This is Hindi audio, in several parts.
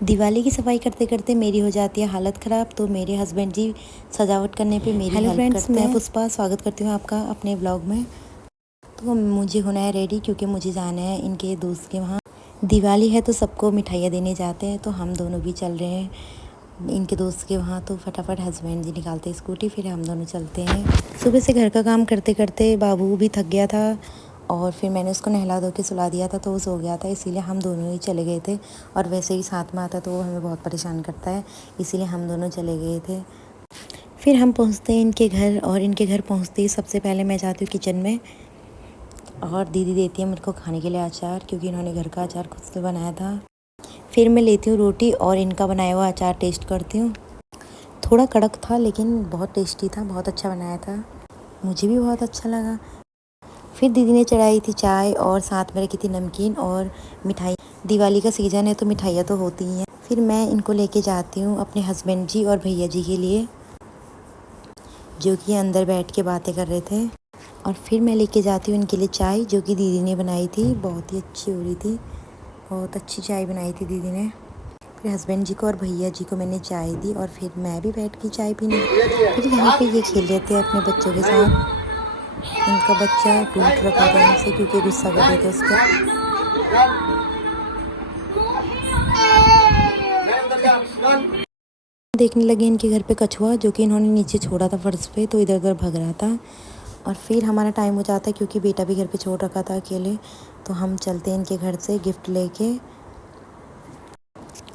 दिवाली की सफाई करते करते मेरी हो जाती है हालत ख़राब, तो मेरे हस्बैंड जी सजावट करने पे मेरी हेल्प करते हैं। हेलो फ्रेंड्स, मैं पुष्पा स्वागत करती हूँ आपका अपने ब्लॉग में। तो मुझे होना है रेडी क्योंकि मुझे जाना है इनके दोस्त के वहाँ। दिवाली है तो सबको मिठाइयाँ देने जाते हैं, तो हम दोनों भी चल रहे हैं इनके दोस्त के वहाँ। तो फटाफट हस्बैंड जी निकालते स्कूटी, फिर हम दोनों चलते हैं। सुबह से घर का काम करते करते बाबू भी थक गया था और फिर मैंने उसको नहला धो के सुला दिया था, तो वो सो गया था, इसीलिए हम दोनों ही चले गए थे। और वैसे ही साथ में आता तो वो हमें बहुत परेशान करता है, इसीलिए हम दोनों चले गए थे। फिर हम पहुंचते हैं इनके घर, और इनके घर पहुंचते ही सबसे पहले मैं जाती हूँ किचन में, और दीदी देती है मेरे को खाने के लिए अचार, क्योंकि इन्होंने घर का अचार खुद से बनाया था। फिर मैं लेती हूँ रोटी और इनका बनाया हुआ अचार टेस्ट करती हूँ। थोड़ा कड़क था लेकिन बहुत टेस्टी था, बहुत अच्छा बनाया था, मुझे भी बहुत अच्छा लगा। फिर दीदी ने चढ़ाई थी चाय और साथ में रखी थी नमकीन और मिठाई। दिवाली का सीज़न है तो मिठाइयाँ तो होती ही हैं। फिर मैं इनको लेके जाती हूँ अपने हस्बैंड जी और भैया जी के लिए, जो कि अंदर बैठ के बातें कर रहे थे। और फिर मैं लेके जाती हूँ इनके लिए चाय, जो कि दीदी ने बनाई थी, बहुत ही अच्छी हो रही थी, बहुत अच्छी चाय बनाई थी दीदी ने। फिर हस्बैंड जी को और भैया जी को मैंने चाय दी, और फिर मैं भी बैठ के चाय पीने। फिर यहाँ पे ये खेल रहे थे अपने बच्चों के साथ। इनका बच्चा टूट रखा था इनसे क्योंकि गुस्सा कर रहे थे उस पर। देखने लगे इनके घर पे कछुआ, जो कि इन्होंने नीचे छोड़ा था फर्श पे, तो इधर उधर भाग रहा था। और फिर हमारा टाइम हो जाता है क्योंकि बेटा भी घर पे छोड़ रखा था अकेले, तो हम चलते हैं इनके घर से गिफ्ट लेके।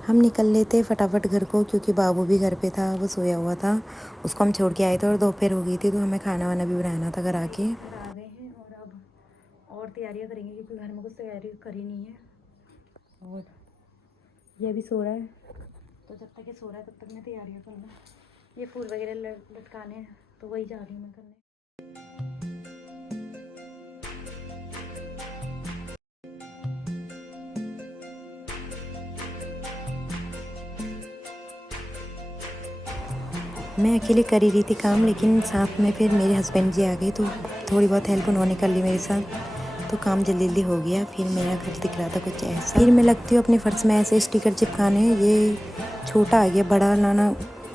हम निकल लेते फटाफट घर को, क्योंकि बाबू भी घर पे था, वो सोया हुआ था, उसको हम छोड़ के आए थे और दोपहर हो गई थी, तो हमें खाना वाना भी बनाना था घर आके। आ गए हैं और अब और तैयारियां करेंगे, क्योंकि घर में कुछ तैयारी करी नहीं है। और ये भी सो रहा है, तो जब तक ये सो रहा है तब तक मैं तैयारियां करना। ये फूल वगैरह लटकाने हैं, तो वही जा रही हूँ मैं करने। मैं अकेले कर ही रही थी काम, लेकिन साथ में फिर मेरे हस्बैंड जी आ गए, तो थोड़ी बहुत हेल्प उन्होंने कर ली मेरे साथ, तो काम जल्दी जल्दी हो गया। फिर मेरा घर दिख रहा था कुछ ऐसा। फिर मैं लगती हूँ अपने फर्श में ऐसे स्टिकर चिपकाने। ये छोटा आ गया, बड़ा लाना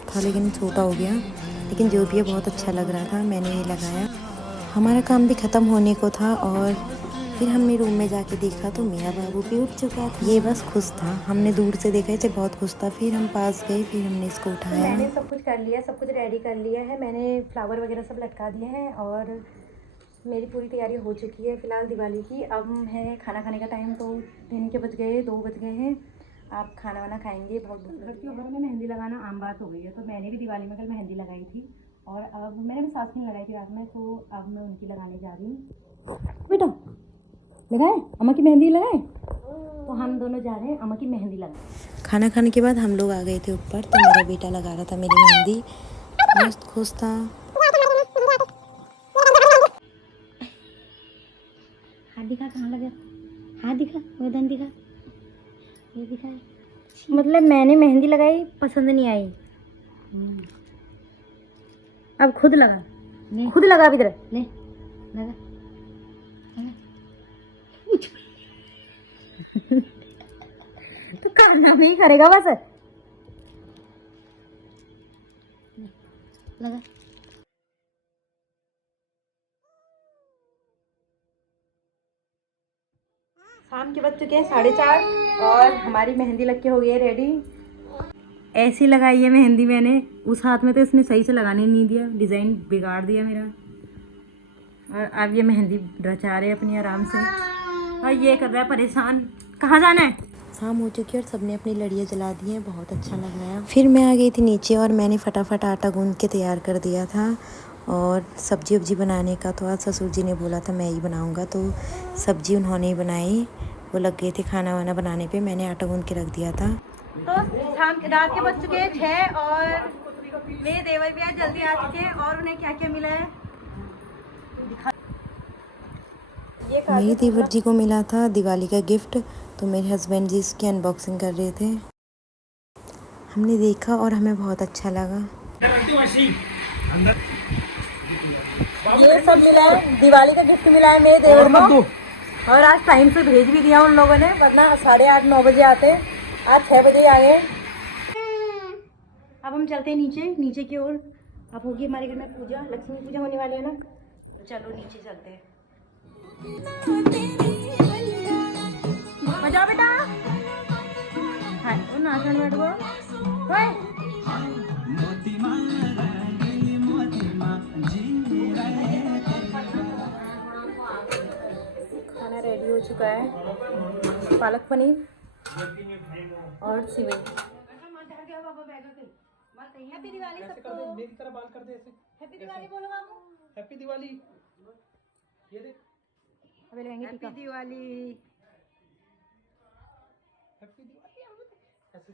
था लेकिन छोटा हो गया, लेकिन जो भी है बहुत अच्छा लग रहा था, मैंने ये लगाया। हमारा काम भी ख़त्म होने को था, और फिर हमने रूम में जाके देखा तो मेरा बाबू भी उठ चुका था। ये बस खुश था, हमने दूर से देखा इसे बहुत खुश था। फिर हम पास गए, फिर हमने इसको उठाया। मैंने सब कुछ कर लिया, सब कुछ रेडी कर लिया है, मैंने फ्लावर वगैरह सब लटका दिए हैं, और मेरी पूरी तैयारी हो चुकी है फ़िलहाल दिवाली की। अब है खाना खाने का टाइम, तो दिन के बज गए 2 बज गए हैं। आप खाना वाना खाएंगे। बहुत लड़कियों के घर में मेहंदी लगाना आम बात हो गई है, तो मैंने भी दिवाली में कल मेहंदी लगाई थी, और अब मैंने भी सास की लगाई थी रात में, तो अब मैं उनकी लगाने जा रही हूँ। बेटा लगाए अम्मा की मेहंदी लगाए, तो हम दोनों जा रहे हैं अम्मा की मेहंदी लगाए। खाना खाने के बाद हम लोग आ गए थे ऊपर, तो मेरा बेटा लगा रहा था मेरी मेहंदी, मस्त खुश था। हाथ दिखा, कहाँ लगा हाथ दिखा, वेदन दिखा, ये दिखा। मतलब मैंने मेहंदी लगाई, पसंद नहीं आई, अब खुद लगा, खुद लगा इधर ले लगा। तो करना नहीं करेगा बस, लगा। शाम के बज चुके हैं 4:30, और हमारी मेहंदी लग के हो गई है रेडी। ऐसी लगाई है मेहंदी मैंने, उस हाथ में तो इसने सही से लगाने नहीं दिया, डिज़ाइन बिगाड़ दिया मेरा। और अब ये मेहंदी रचा रहे अपनी आराम से, और ये कर रहा है परेशान। कहाँ जाना है? शाम हो चुकी है और सबने अपनी लड़ियाँ जला दी हैं, बहुत अच्छा लग रहा है। फिर मैं आ गई थी नीचे, और मैंने फटाफट आटा गूंद के तैयार कर दिया था। और सब्जी वब्जी बनाने का तो आज ससुर जी ने बोला था मैं ही बनाऊंगा, तो सब्जी उन्होंने ही बनाई। वो लग गए थे खाना वाना बनाने पे, मैंने आटा गूंद के रख दिया था। तो शाम रात के बज चुके हैं 6, और मेरे देवर भी आज जल्दी आ चुके हैं, और उन्हें क्या क्या मिला है मेरे देवर जी को मिला था दिवाली का गिफ्ट, तो मेरे हस्बैंड जी इसकी अनबॉक्सिंग कर रहे थे। हमने देखा और हमें बहुत अच्छा लगा। ये सब मिला है, दिवाली का गिफ्ट मिला है मेरे देवर को, और आज टाइम से भेज भी दिया उन लोगों ने, वरना 8:30-9 बजे आते। आज 6 बजे आ गए। अब हम चलते हैं नीचे की ओर। अब होगी हमारे घर में पूजा, लक्ष्मी पूजा होने वाली है ना, तो चलो नीचे चलते हैं। बजाओ बेटा। हाँ नाचन बैठ गो। खाना रेडी हो चुका है, पालक पनीर और सिवई। हैप्पी दिवाली सबको। मेरी तरह बाल कर दे ऐसे। हैप्पी दिवाली बोलो बाबू। हैप्पी दिवाली। ये देख अबे लगाएंगे टीका। हैप्पी दिवाली। हैप्पी दिवाली ऐसे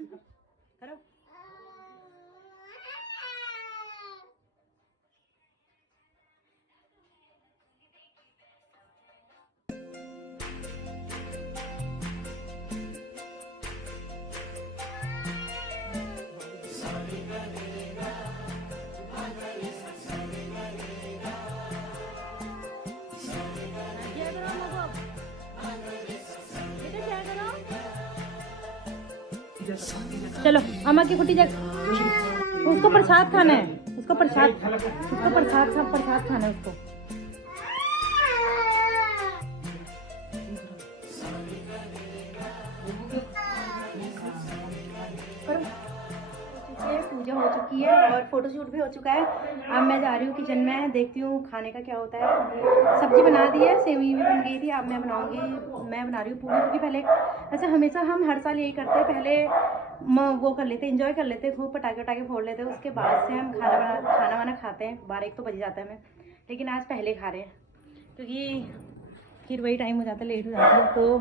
करो। चलो अम्मा की कुटी जग। उसको प्रसाद खाना है, उसको प्रसाद खाना है उसको। पूजा हो चुकी है और फोटोशूट भी हो चुका है। अब मैं जा रही हूँ किचन में, देखती हूँ खाने का क्या होता है। सब्जी बना दी है, सेवई भी बन गई थी। अब मैं बना रही हूँ पूरी, क्योंकि पहले ऐसे हमेशा हम हर साल यही करते हैं, पहले वो कर लेते, एंजॉय कर लेते, खूब पटाखे फोड़ लेते हैं, उसके बाद से हम खाना वाना खाते हैं। 12-1 तो बज जाता है हमें, लेकिन आज पहले खा रहे हैं क्योंकि फिर वही टाइम हो जाता है, लेट हो जाता है। तो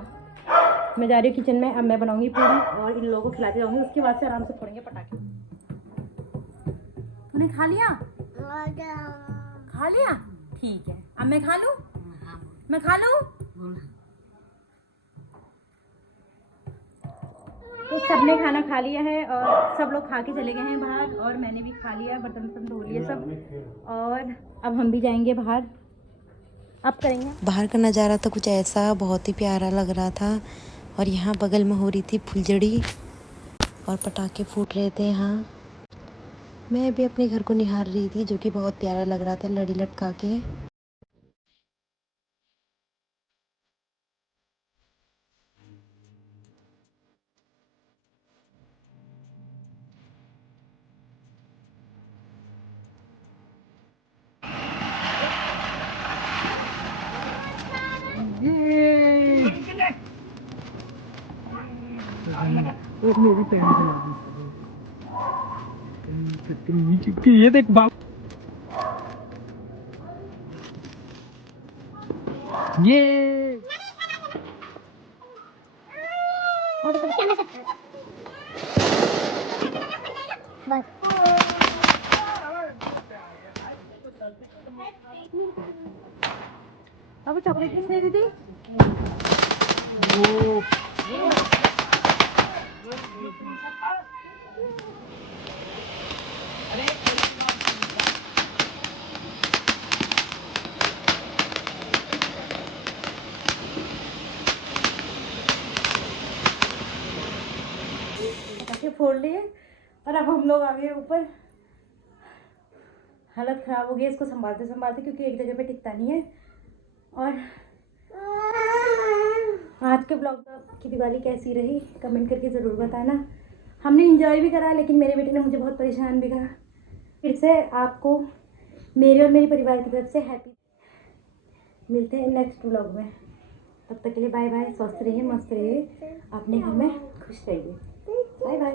मैं जा रही हूँ किचन में, अब मैं बनाऊँगी पूरी और इन लोगों को खिलाती जाऊँगी, उसके बाद से आराम से फोड़ेंगे पटाखे। तूने खा लिया? खा लिया, ठीक है। अब मैं खा लूं? मैं खा लूं? तो सबने खाना खा लिया है और सब लोग खा के चले गए हैं बाहर, और मैंने भी खा लिया, बर्तन धो लिए सब। और अब हम भी जाएंगे बाहर, अब करेंगे। बाहर का नज़ारा तो कुछ ऐसा बहुत ही प्यारा लग रहा था, और यहाँ बगल में हो रही थी फुलझड़ी और पटाखे फूट रहे थे। यहाँ मैं भी अपने घर को निहार रही थी, जो कि बहुत प्यारा लग रहा था लड़ी लटका के। ये देख बाप, ये बस अब चॉकलेट किसने दी थी? पटाखे फोड़ लिए और अब हम लोग आ गए ऊपर। हालत ख़राब हो गई इसको संभालते संभालते, क्योंकि एक जगह पे टिकता नहीं है। और आज के ब्लॉग की दिवाली कैसी रही कमेंट करके ज़रूर बताना। हमने इंजॉय भी करा, लेकिन मेरे बेटे ने मुझे बहुत परेशान भी करा। फिर से आपको मेरे और मेरे परिवार की तरफ से हैप्पी। मिलते हैं नेक्स्ट ब्लॉग में, तब तक के लिए बाय बाय। स्वस्थ रहिए, मस्त रहिए, अपने घर में खुश रहिए। Bye bye.